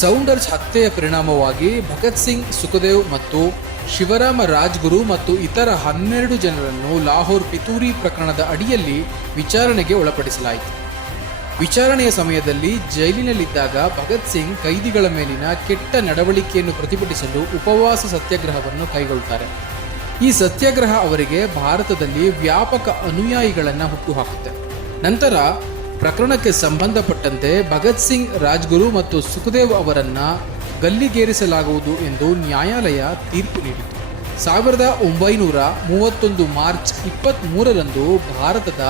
Saunders ಹತ್ಯೆಯ ಪರಿಣಾಮವಾಗಿ ಭಗತ್ ಸಿಂಗ್, ಸುಖದೇವ್ ಮತ್ತು ಶಿವರಾಮ ರಾಜ್ಗುರು ಮತ್ತು ಇತರ 12 ಜನರನ್ನು ಲಾಹೋರ್ ಪಿತೂರಿ ಪ್ರಕರಣದ ಅಡಿಯಲ್ಲಿ ವಿಚಾರಣೆಗೆ ಒಳಪಡಿಸಲಾಯಿತು. ವಿಚಾರಣೆಯ ಸಮಯದಲ್ಲಿ ಜೈಲಿನಲ್ಲಿದ್ದಾಗ ಭಗತ್ ಸಿಂಗ್ ಕೈದಿಗಳ ಮೇಲಿನ ಕೆಟ್ಟ ನಡವಳಿಕೆಯನ್ನು ಪ್ರತಿಭಟಿಸಲು ಉಪವಾಸ ಸತ್ಯಾಗ್ರಹವನ್ನು ಕೈಗೊಳ್ಳುತ್ತಾರೆ. ಈ ಸತ್ಯಾಗ್ರಹ ಅವರಿಗೆ ಭಾರತದಲ್ಲಿ ವ್ಯಾಪಕ ಅನುಯಾಯಿಗಳನ್ನು ಹುಟ್ಟುಹಾಕುತ್ತೆ. ನಂತರ ಪ್ರಕರಣಕ್ಕೆ ಸಂಬಂಧಪಟ್ಟಂತೆ ಭಗತ್ ಸಿಂಗ್, ರಾಜ್ಗುರು ಮತ್ತು ಸುಖದೇವ್ ಅವರನ್ನ ಗಲ್ಲಿಗೇರಿಸಲಾಗುವುದು ಎಂದು ನ್ಯಾಯಾಲಯ ತೀರ್ಪು ನೀಡಿತು. 1931 ಮಾರ್ಚ್ 23ರಂದು ಭಾರತದ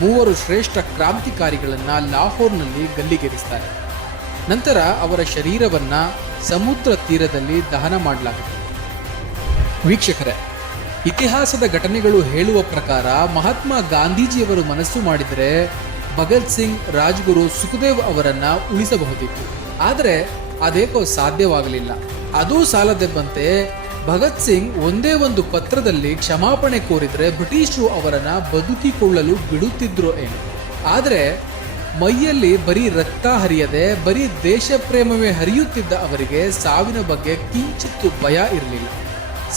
3 ಶ್ರೇಷ್ಠ ಕ್ರಾಂತಿಕಾರಿಗಳನ್ನು ಲಾಹೋರ್ನಲ್ಲಿ ಗಲ್ಲಿಗೇರಿಸ್ತಾರೆ. ನಂತರ ಅವರ ಶರೀರವನ್ನು ಸಮುದ್ರ ತೀರದಲ್ಲಿ ದಹನ ಮಾಡಲಾಗಿದೆ. ವೀಕ್ಷಕರೇ, ಇತಿಹಾಸದ ಘಟನೆಗಳು ಹೇಳುವ ಪ್ರಕಾರ ಮಹಾತ್ಮ ಗಾಂಧೀಜಿಯವರು ಮನಸ್ಸು ಮಾಡಿದರೆ ಭಗತ್ ಸಿಂಗ್, ರಾಜ್ಗುರು, ಸುಖದೇವ್ ಅವರನ್ನ ಉಳಿಸಬಹುದಿತ್ತು. ಆದರೆ ಅದೇಕೋ ಸಾಧ್ಯವಾಗಲಿಲ್ಲ. ಅದೂ ಸಾಲದೆಂಬಂತೆ ಭಗತ್ ಸಿಂಗ್ ಒಂದೇ ಒಂದು ಪತ್ರದಲ್ಲಿ ಕ್ಷಮಾಪಣೆ ಕೋರಿದರೆ ಬ್ರಿಟಿಷರು ಅವರನ್ನು ಬದುಕಿಕೊಳ್ಳಲು ಬಿಡುತ್ತಿದ್ರು ಏನು. ಆದರೆ ಮೈಯಲ್ಲಿ ಬರೀ ರಕ್ತ ಹರಿಯದೆ ಬರೀ ದೇಶ ಪ್ರೇಮವೇ ಹರಿಯುತ್ತಿದ್ದ ಅವರಿಗೆ ಸಾವಿನ ಬಗ್ಗೆ ಕಿಂಚಿತ್ತು ಭಯ ಇರಲಿಲ್ಲ.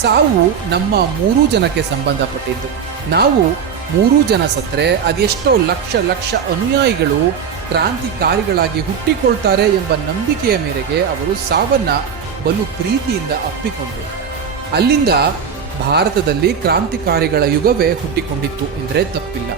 ಸಾವು ನಮ್ಮ 3 ಜನಕ್ಕೆ ಸಂಬಂಧಪಟ್ಟಿದ್ದು. ನಾವು 3 ಜನ ಸತ್ತರೆ ಅದೆಷ್ಟೋ ಲಕ್ಷ ಅನುಯಾಯಿಗಳು ಕ್ರಾಂತಿಕಾರಿಗಳಾಗಿ ಹುಟ್ಟಿಕೊಳ್ತಾರೆ ಎಂಬ ನಂಬಿಕೆಯ ಮೇರೆಗೆ ಅವರು ಸಾವನ್ನ ಬಲು ಪ್ರೀತಿಯಿಂದ ಅಪ್ಪಿಕೊಂಡರು. ಅಲ್ಲಿಂದ ಭಾರತದಲ್ಲಿ ಕ್ರಾಂತಿಕಾರಿಗಳ ಯುಗವೇ ಹುಟ್ಟಿಕೊಂಡಿತ್ತು ಎಂದರೆ ತಪ್ಪಿಲ್ಲ.